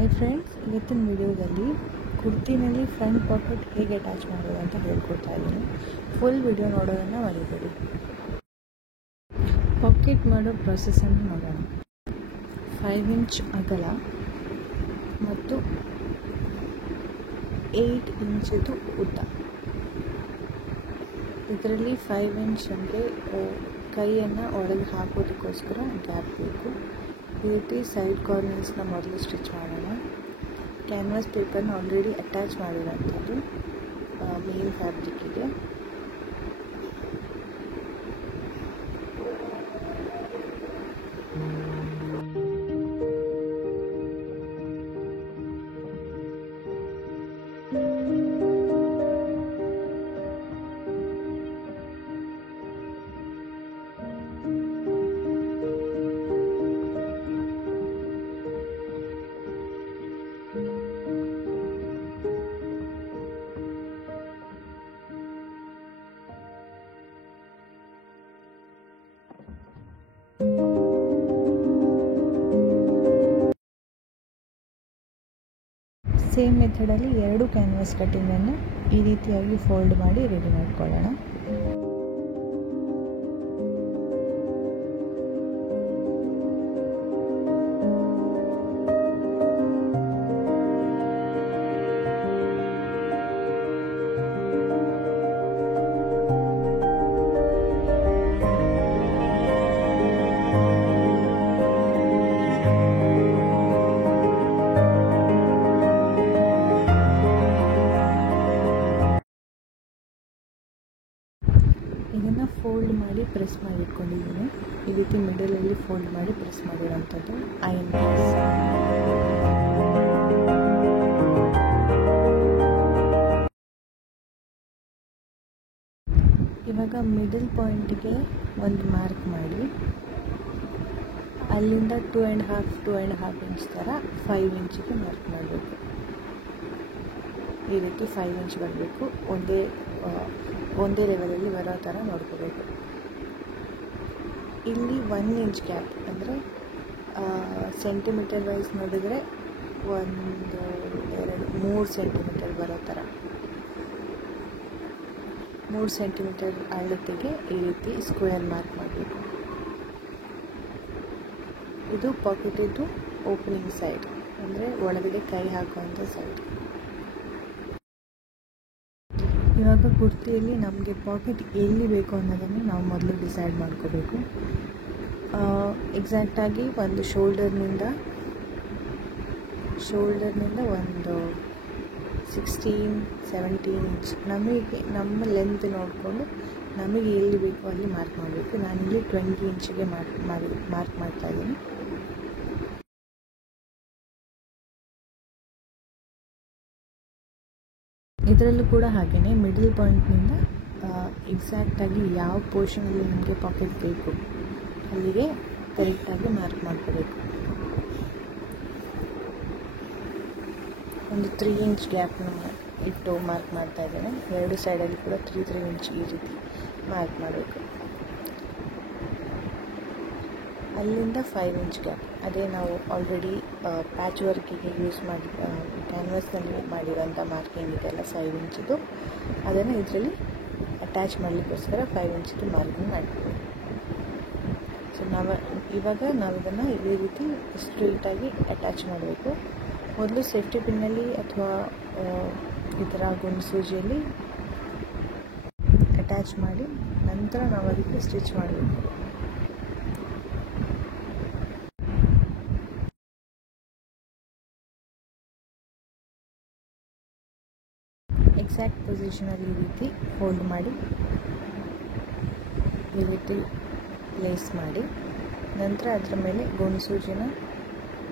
Hi friends, ಇವತ್ತಿನ ವಿಡಿಯೋದಲ್ಲಿ ಕುರ್ತಿನಲ್ಲಿ front packet ಹೇಗೆ ಅಟ್ಯಾಚ್ ಮಾಡೋದು ಅಂತ ಹೇಳ್ಕೊಡ್ತಾ ಇದ್ದೀನಿ. ಫುಲ್ ವಿಡಿಯೋ ನೋಡೋದನ್ನು ಮರಿಬೇಡಿ. ಪಾಕೆಟ್ ಮಾಡೋ ಪ್ರೊಸೆಸನ್ನು ನೋಡೋಣ. 5 ಇಂಚ್ ಅಗಲ ಮತ್ತು 8 ಇಂಚದು ಉದ್ದ. ಇದರಲ್ಲಿ 5 ಇಂಚ್ ಅಂದರೆ ಕೈಯನ್ನು ಒಳಗೆ ಹಾಕೋದಕ್ಕೋಸ್ಕರ ಗ್ಯಾಪ್ ಬೇಕು. ಈ ರೀತಿ ಸೈಡ್ ಕಾರ್ನರ್ಸ್ನ ಮೊದಲು ಸ್ಟಿಚ್ ಮಾಡೋಣ. ಕ್ಯಾನ್ವಾಸ್ ಪೇಪರ್ನ ಆಲ್ರೆಡಿ ಅಟ್ಯಾಚ್ ಮಾಡಿರೋಂಥದ್ದು ಮೇನ್ ಫ್ಯಾಬ್ರಿಕ್ಕಿಗೆ. ಸೇಮ್ ಮೆಥಡಲ್ಲಿ 2 ಕ್ಯಾನ್ವಾಸ್ ಕಟ್ಟಿಂಗನ್ನು ಈ ರೀತಿಯಾಗಿ ಫೋಲ್ಡ್ ಮಾಡಿ ರೆಡಿ ಮಾಡ್ಕೊಳ್ಳೋಣ. ಇದನ್ನು ಫೋಲ್ಡ್ ಮಾಡಿ ಪ್ರೆಸ್ ಮಾಡಿ ಇಟ್ಕೊಂಡಿದ್ದೀನಿ. ಈ ರೀತಿ ಮಿಡಲಲ್ಲಿ ಫೋಲ್ಡ್ ಮಾಡಿ ಪ್ರೆಸ್ ಮಾಡಿರೋಂಥದ್ದು ಐರನ್ ಪ್ರೆಸ್. ಇವಾಗ ಮಿಡಲ್ ಪಾಯಿಂಟಿಗೆ ಒಂದು ಮಾರ್ಕ್ ಮಾಡಿ ಅಲ್ಲಿಂದ 2.5 ಇಂಚ್ ಥರ 5 ಇಂಚಿಗೆ ಮಾರ್ಕ್ ಮಾಡಬೇಕು. ಈ ರೀತಿ 5 ಇಂಚ್ ಬರಬೇಕು. ಒಂದೇ ಲೆವೆಲಲ್ಲಿ ಬರೋ ಥರ ನೋಡ್ಕೋಬೇಕು. ಇಲ್ಲಿ 1 ಇಂಚ್ ಗ್ಯಾಪ್ ಅಂದರೆ ಸೆಂಟಿಮೀಟರ್ ವೈಸ್ ನೋಡಿದರೆ 1 2 3 ಸೆಂಟಿಮೀಟರ್ ಬರೋ ಥರ 3 ಸೆಂಟಿಮೀಟರ್ ಅಳತೆಗೆ ಈ ರೀತಿ ಸ್ಕ್ವೇರ್ ಮಾರ್ಕ್ ಮಾಡಬೇಕು. ಇದು ಪಾಕೆಟಿದ್ದು ಓಪನಿಂಗ್ ಸೈಡ್, ಅಂದರೆ ಒಳಗಡೆ ಕೈ ಹಾಕುವಂಥ ಸೈಡ್. ಇವಾಗ ಕುರ್ತಿಯಲ್ಲಿ ನಮಗೆ ಪಾಕೆಟ್ ಎಲ್ಲಿ ಬೇಕು ಅನ್ನೋದನ್ನು ನಾವು ಮೊದಲು ಡಿಸೈಡ್ ಮಾಡ್ಕೋಬೇಕು. ಎಕ್ಸಾಕ್ಟಾಗಿ ಒಂದು ಶೋಲ್ಡರ್ನಿಂದ ಒಂದು 16-17 ಇಂಚ್ ನಮ್ಮ ಲೆಂತ್ ನೋಡಿಕೊಂಡು ನಮಗೆ ಎಲ್ಲಿ ಬೇಕು ಅಲ್ಲಿ ಮಾರ್ಕ್ ಮಾಡಬೇಕು. ನಾನಿಲ್ಲಿ 20 ಇಂಚಿಗೆ ಮಾರ್ಕ್ ಮಾಡ್ತಾ ಇದ್ದೀನಿ. ಇದರಲ್ಲೂ ಕೂಡ ಹಾಗೆಯೇ ಮಿಡಲ್ ಪಾಯಿಂಟ್ನಿಂದ ಎಕ್ಸಾಕ್ಟಾಗಿ ಯಾವ ಪೋರ್ಷನಲ್ಲಿ ನಮಗೆ ಪಾಕೆಟ್ ಬೇಕು ಅಲ್ಲಿಗೆ ಕರೆಕ್ಟಾಗಿ ಮಾರ್ಕ್ ಮಾಡ್ಕೋಬೇಕು. ಒಂದು 3 ಇಂಚ್ ಗ್ಯಾಪ್ನ ಇಟ್ಟು ಮಾರ್ಕ್ ಮಾಡ್ತಾ ಇದ್ದೇನೆ. 2 ಸೈಡಲ್ಲಿ ಕೂಡ 3 ಇಂಚ್ ಈ ರೀತಿ ಮಾರ್ಕ್ ಮಾಡಬೇಕು. ಅಲ್ಲಿಂದ 5 ಇಂಚ್ ಗ್ಯಾಪ್, ಅದೇ ನಾವು ಆಲ್ರೆಡಿ ಪ್ಯಾಚ್ ವರ್ಕಿಗೆ ಯೂಸ್ ಮಾಡಿ ಕ್ಯಾನ್ವಾಸ್ನಲ್ಲಿ ಮಾಡಿರೋಂಥ ಮಾರ್ಕಿಂಗ್ ಇದೆಲ್ಲ 5 ಇಂಚಿದು, ಅದನ್ನು ಇದರಲ್ಲಿ ಅಟ್ಯಾಚ್ ಮಾಡಲಿಕ್ಕೋಸ್ಕರ 5 ಇಂಚಿದು ಮಾರ್ಕಿಂಗ್ ಮಾಡ್ತೀವಿ. ಸೊ ಇವಾಗ ನಾವಿದನ್ನು ಈ ರೀತಿ ಸ್ಟ್ರೈಟಾಗಿ ಅಟ್ಯಾಚ್ ಮಾಡಬೇಕು. ಮೊದಲು ಸೇಫ್ಟಿ ಪಿನ್ನಲ್ಲಿ ಅಥವಾ ಈ ಥರ ಗುಂಡು ಸೂಜಿಯಲ್ಲಿ ಅಟ್ಯಾಚ್ ಮಾಡಿ ನಂತರ ನಾವು ಅದಕ್ಕೆ ಸ್ಟಿಚ್ ಮಾಡಬೇಕು. ಎಕ್ಸಾಕ್ಟ್ ಪೊಸಿಷನಲ್ಲಿ ಈ ರೀತಿ ಫೋಲ್ಡ್ ಮಾಡಿ ಈ ರೀತಿ ಪ್ಲೇಸ್ ಮಾಡಿ ನಂತರ ಅದರ ಮೇಲೆ ಗೋಣಿ ಸೂಜಿನ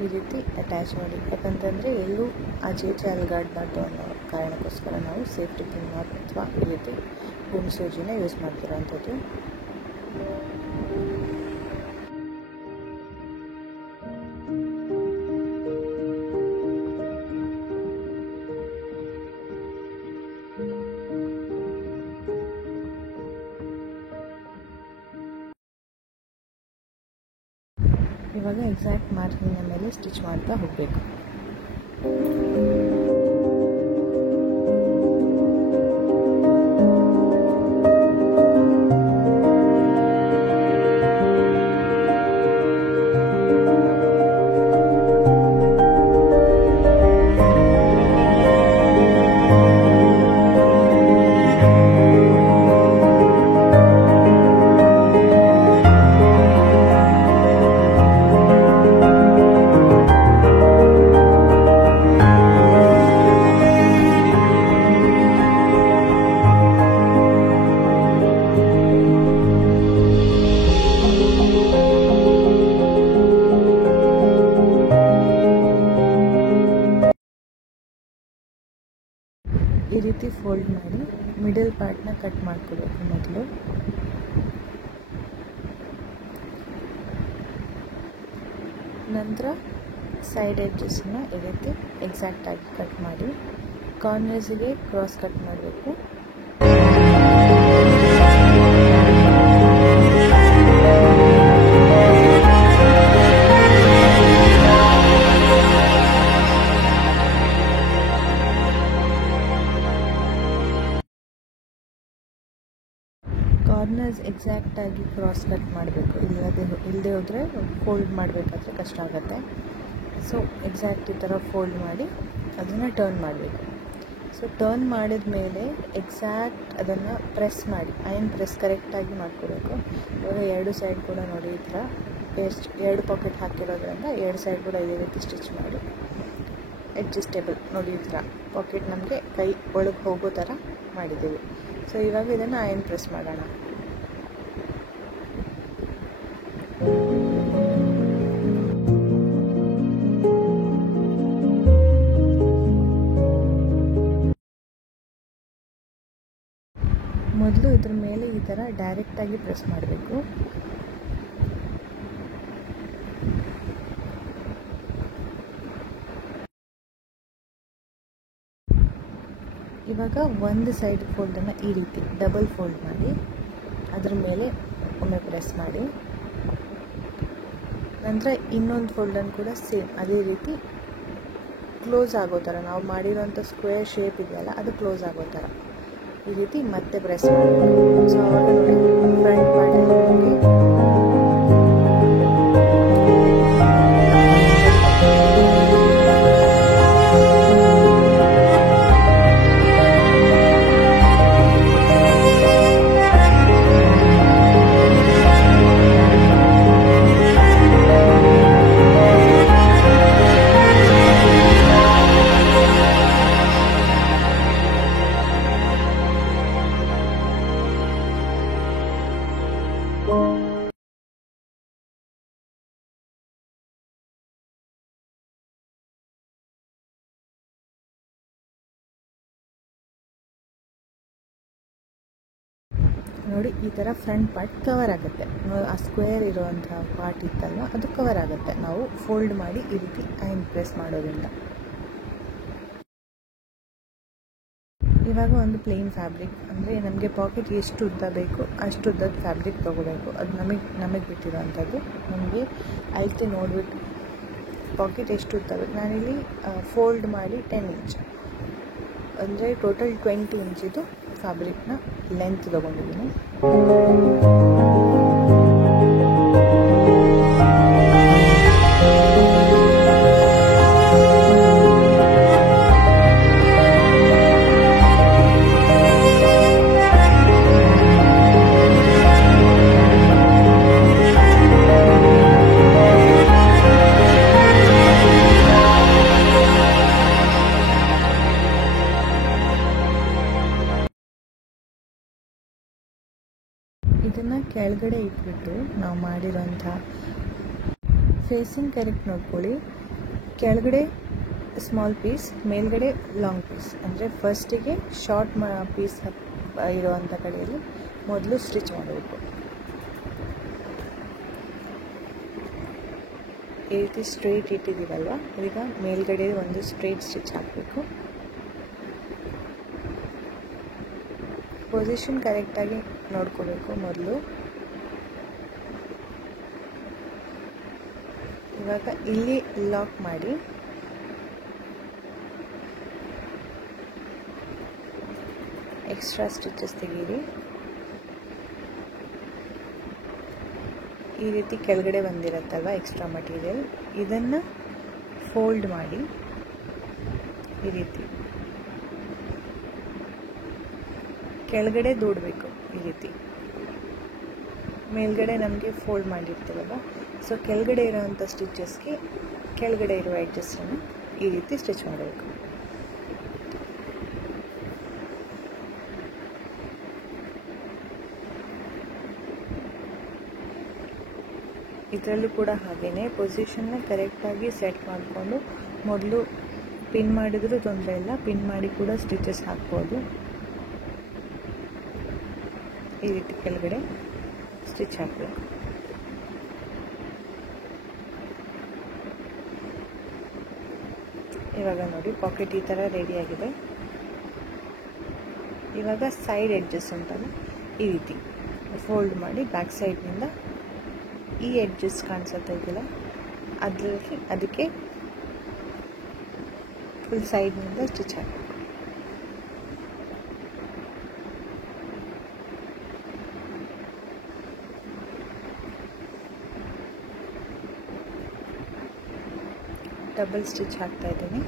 ಈ ರೀತಿ ಅಟ್ಯಾಚ್ ಮಾಡಿ. ಯಾಕಂತಂದರೆ ಎಲ್ಲೂ ಆಚೆ ಅಲುಗಾಡಬಾರ್ದು ಅನ್ನೋ ಕಾರಣಕ್ಕೋಸ್ಕರ ನಾವು ಸೇಫ್ಟಿ ಪಿನ್ ಅಥವಾ ಈ ರೀತಿ ಗೋಣಿ ಸೂಜಿನ ಯೂಸ್ ಮಾಡ್ತಿರೋಂಥದ್ದು. ಇವಾಗ ಎಕ್ಸಾಕ್ಟ್ ಮಾರ್ಕಿಂಗ್ನ ಮೇಲೆ ಸ್ಟಿಚ್ ಮಾಡ್ತಾ ಹೋಗಬೇಕು. ಈ ರೀತಿ ಫೋಲ್ಡ್ ಮಾಡಿ ಮಿಡಲ್ ಪಾರ್ಟ್ನ ಕಟ್ ಮಾಡ್ಕೋಬೇಕು ಮೊದಲು. ನಂತರ ಸೈಡ್ ಎಡ್ಜಸ್ನ ಈ ರೀತಿ ಎಕ್ಸಾಕ್ಟಾಗಿ ಕಟ್ ಮಾಡಿ ಕಾರ್ನರ್ಸಿಗೆ ಕ್ರಾಸ್ ಕಟ್ ಮಾಡಬೇಕು. ಕಾರ್ನರ್ಸ್ ಎಕ್ಸಾಕ್ಟಾಗಿ ಕ್ರಾಸ್ ಕಟ್ ಮಾಡಬೇಕು, ಇಲ್ಲದೆ ಹೋದರೆ ಫೋಲ್ಡ್ ಮಾಡಬೇಕಾದ್ರೆ ಕಷ್ಟ ಆಗುತ್ತೆ. ಸೊ ಎಕ್ಸಾಕ್ಟ್ ಈ ಥರ ಫೋಲ್ಡ್ ಮಾಡಿ ಅದನ್ನು ಟರ್ನ್ ಮಾಡಬೇಕು. ಸೊ ಟರ್ನ್ ಮಾಡಿದ ಮೇಲೆ ಎಕ್ಸಾಕ್ಟ್ ಅದನ್ನು ಪ್ರೆಸ್ ಮಾಡಿ, ಐನ್ ಪ್ರೆಸ್ ಕರೆಕ್ಟಾಗಿ ಮಾಡ್ಕೋಬೇಕು. ಇವಾಗ ಎರಡು ಸೈಡ್ ಕೂಡ ನೋಡಿ ಈ ಥರ ಎರಡು ಪಾಕೆಟ್ ಹಾಕಿರೋದ್ರಿಂದ ಎರಡು ಸೈಡ್ ಕೂಡ ಇದೇ ರೀತಿ ಸ್ಟಿಚ್ ಮಾಡಿ ಅಡ್ಜಸ್ಟೇಬಲ್ ನೋಡಿ ಈ ಥರ ಪಾಕೆಟ್ ನಮಗೆ ಕೈ ಒಳಗೆ ಹೋಗೋ ಥರ ಮಾಡಿದ್ದೀವಿ. ಸೊ ಇವಾಗ ಇದನ್ನು ಐನ್ ಪ್ರೆಸ್ ಮಾಡೋಣ. ಮೊದಲು ಇದ್ರ ಮೇಲೆ ಈ ಥರ ಡೈರೆಕ್ಟಾಗಿ ಪ್ರೆಸ್ ಮಾಡಬೇಕು. ಇವಾಗ ಒಂದು ಸೈಡ್ ಫೋಲ್ಡನ್ನು ಈ ರೀತಿ ಡಬಲ್ ಫೋಲ್ಡ್ ಮಾಡಿ ಅದ್ರ ಮೇಲೆ ಒಮ್ಮೆ ಪ್ರೆಸ್ ಮಾಡಿ, ನಂತರ ಇನ್ನೊಂದು ಫೋಲ್ಡನ್ನು ಕೂಡ ಸೇಮ್ ಅದೇ ರೀತಿ ಕ್ಲೋಸ್ ಆಗೋ ಥರ, ನಾವು ಮಾಡಿರೋಂಥ ಸ್ಕ್ವೇರ್ ಶೇಪ್ ಇದೆಯಲ್ಲ ಅದು ಕ್ಲೋಸ್ ಆಗೋ ಥರ ಈ ರೀತಿ ಮತ್ತೆ ಪ್ರೆಸ್ ಮಾಡಬೇಕು. ಸೊ ಅವಾಗ ನೋಡಿ ಫ್ರಂಟ್ ಪಾರ್ಟಲ್ಲಿ ನೋಡಿ ಈ ಥರ ಫ್ರಂಟ್ ಪಾರ್ಟ್ ಕವರ್ ಆಗುತ್ತೆ. ಆ ಸ್ಕ್ವೇರ್ ಇರೋವಂಥ ಪಾರ್ಟ್ ಇತ್ತಲ್ವ ಅದು ಕವರ್ ಆಗುತ್ತೆ ನಾವು ಫೋಲ್ಡ್ ಮಾಡಿ ಈ ರೀತಿ ಐನ್ ಪ್ರೆಸ್ ಮಾಡೋದ್ರಿಂದ. ಇವಾಗ ಒಂದು ಪ್ಲೇನ್ ಫ್ಯಾಬ್ರಿಕ್, ಅಂದರೆ ನಮಗೆ ಪಾಕೆಟ್ ಎಷ್ಟು ಉದ್ದ ಬೇಕು ಅಷ್ಟು ಉದ್ದದ ಫ್ಯಾಬ್ರಿಕ್ ತೊಗೋಬೇಕು. ಅದು ನಮಗೆ ಬಿಟ್ಟಿರೋವಂಥದ್ದು. ನಮಗೆ ಅಳತೆ ನೋಡಿಬಿಟ್ಟು ಪಾಕೆಟ್ ಎಷ್ಟು ಉದ್ದ ಬೇಕು. ನಾನಿಲ್ಲಿ ಫೋಲ್ಡ್ ಮಾಡಿ 10 ಇಂಚ್ ಅಂದರೆ ಟೋಟಲ್ 20 ಇಂಚಿದು ಫ್ಯಾಬ್ರಿಕ್ನ ಲೆಂತ್ ತೊಗೊಂಡಿದ್ದೀನಿ. ಇದನ್ನು ಕೆಳಗಡೆ ಇಟ್ಬಿಟ್ಟು ನಾವು ಮಾಡಿರೋಂಥ ಫೇಸಿಂಗ್ ಕರೆಕ್ಟ್ ನೋಡ್ಕೊಳ್ಳಿ. ಕೆಳಗಡೆ ಸ್ಮಾಲ್ ಪೀಸ್, ಮೇಲ್ಗಡೆ ಲಾಂಗ್ ಪೀಸ್, ಅಂದರೆ ಫಸ್ಟಿಗೆ ಶಾರ್ಟ್ ಪೀಸ್ ಇರೋವಂಥ ಕಡೆಯಲ್ಲಿ ಮೊದಲು ಸ್ಟಿಚ್ ಮಾಡಬೇಕು. ಈ ರೀತಿ ಸ್ಟ್ರೈಟ್ ಇಟ್ಟಿದ್ದೀವಲ್ವ, ಈಗ ಮೇಲ್ಗಡೆ ಒಂದು ಸ್ಟ್ರೈಟ್ ಸ್ಟಿಚ್ ಹಾಕಬೇಕು. ಪೊಸಿಷನ್ ಕರೆಕ್ಟಾಗಿ ನೋಡ್ಕೋಬೇಕು ಮೊದಲು. ಇವಾಗ ಇಲ್ಲಿ ಲಾಕ್ ಮಾಡಿ ಎಕ್ಸ್ಟ್ರಾ ಸ್ಟಿಚಸ್ ತೆಗೀರಿ. ಈ ರೀತಿ ಕೆಳಗಡೆ ಬಂದಿರುತ್ತಲ್ವ ಎಕ್ಸ್ಟ್ರಾ ಮಟೀರಿಯಲ್, ಇದನ್ನು ಫೋಲ್ಡ್ ಮಾಡಿ ಈ ರೀತಿ ಕೆಳಗಡೆ ದೂಡಬೇಕು. ಈ ರೀತಿ ಮೇಲ್ಗಡೆ ನಮಗೆ ಫೋಲ್ಡ್ ಮಾಡಿರ್ತೀವಲ್ವ, ಸೊ ಕೆಳಗಡೆ ಇರೋವಂಥ ಸ್ಟಿಚಸ್ಗೆ ಕೆಳಗಡೆ ಇರುವ ಎಡ್ಜಸ್ಸನ್ನು ಈ ರೀತಿ ಸ್ಟಿಚ್ ಮಾಡಬೇಕು. ಇದರಲ್ಲೂ ಕೂಡ ಹಾಗೆಯೇ ಪೊಸಿಷನ್ನ ಕರೆಕ್ಟಾಗಿ ಸೆಟ್ ಮಾಡಿಕೊಂಡು, ಮೊದಲು ಪಿನ್ ಮಾಡಿದರೂ ತೊಂದರೆ ಇಲ್ಲ, ಪಿನ್ ಮಾಡಿ ಕೂಡ ಸ್ಟಿಚಸ್ ಹಾಕ್ಬೋದು. ಈ ರೀತಿ ಕೆಳಗಡೆ ಸ್ಟಿಚ್ ಹಾಕಬೇಕು. ಇವಾಗ ನೋಡಿ ಪಾಕೆಟ್ ಈ ಥರ ರೆಡಿಯಾಗಿದೆ. ಇವಾಗ ಸೈಡ್ ಎಡ್ಜಸ್ ಉಂಟಲ್ಲ, ಈ ರೀತಿ ಫೋಲ್ಡ್ ಮಾಡಿ ಬ್ಯಾಕ್ ಸೈಡ್ನಿಂದ ಈ ಎಡ್ಜಸ್ ಕಾಣಿಸುತ್ತಾ ಇದೆಯಲ್ಲ, ಅದಕ್ಕೆ ಫುಲ್ ಸೈಡ್ನಿಂದ ಸ್ಟಿಚ್ ಹಾಕಿ. ಡಬಲ್ ಸ್ಟಿಚ್ ಹಾಕ್ತಾ ಇದ್ದೀನಿ.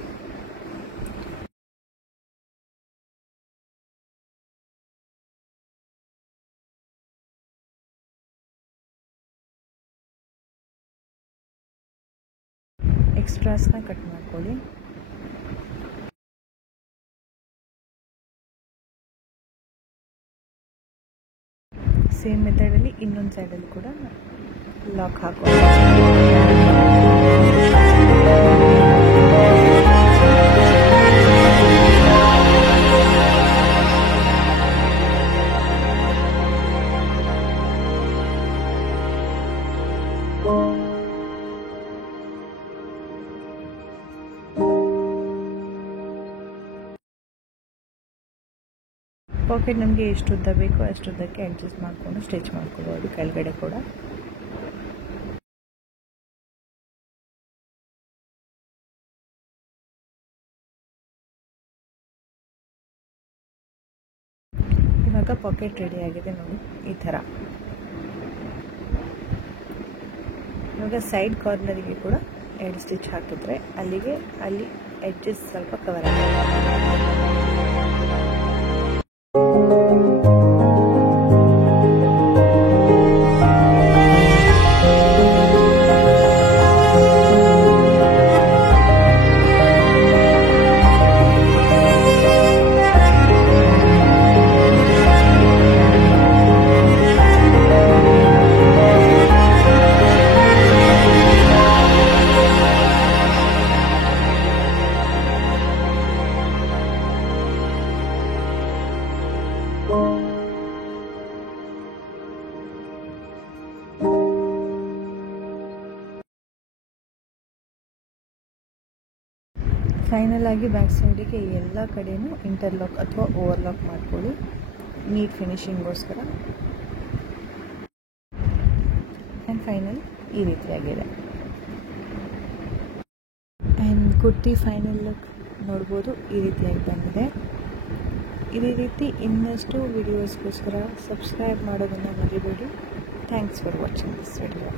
ಎಕ್ಸ್ಟ್ರಾಸ್ನ ಕಟ್ ಮಾಡ್ಕೊಳ್ಳಿ. ಸೇಮ್ ಮೆಥಡಲ್ಲಿ ಇನ್ನೊಂದು ಸೈಡಲ್ಲಿ ಕೂಡ ಲಾಕ್ ಹಾಕೊಳ್ಳಿ. ಪಾಕೆಟ್ ನಮಗೆ ಎಷ್ಟು ಉದ್ದ ಬೇಕೋ ಅಷ್ಟುದ್ದಕ್ಕೆ ಅಡ್ಜಸ್ಟ್ ಮಾಡಿಕೊಂಡು ಸ್ಟಿಚ್ ಮಾಡ್ಕೊಬೋದು ಕೆಳಗಡೆ ಕೂಡ. ಇವಾಗ ಪಾಕೆಟ್ ರೆಡಿ ಆಗಿದೆ ನೋಡಿ, ಈ ಥರ. ಇವಾಗ ಸೈಡ್ ಕಾರ್ನರಿಗೆ ಕೂಡ 2 ಸ್ಟಿಚ್ ಹಾಕಿದ್ರೆ ಅಲ್ಲಿ ಎಡ್ಜಸ್ ಸ್ವಲ್ಪ ಕವರ್ ಆಗುತ್ತೆ. ಫೈನಲ್ ಆಗಿ ಬ್ಯಾಕ್ ಸೈಡಿಗೆ ಎಲ್ಲ ಕಡೆಯೂ ಇಂಟರ್ಲಾಕ್ ಅಥವಾ ಓವರ್ಲಾಕ್ ಮಾಡ್ಕೊಳ್ಳಿ, ನೀಟ್ ಫಿನಿಶಿಂಗೋಸ್ಕರ. ಆ್ಯಂಡ್ ಫೈನಲ್ ಈ ರೀತಿಯಾಗಿದೆ. ಆ್ಯಂಡ್ ಕುರ್ತಿ ಫೈನಲ್ ಲುಕ್ ನೋಡ್ಬೋದು, ಈ ರೀತಿಯಾಗಿ ಬಂದಿದೆ. ಇದೇ ರೀತಿ ಇನ್ನಷ್ಟು ವಿಡಿಯೋಸ್ಗೋಸ್ಕರ ಸಬ್ಸ್ಕ್ರೈಬ್ ಮಾಡೋದನ್ನು ಮರಿಬೇಡಿ. Thanks for watching this video.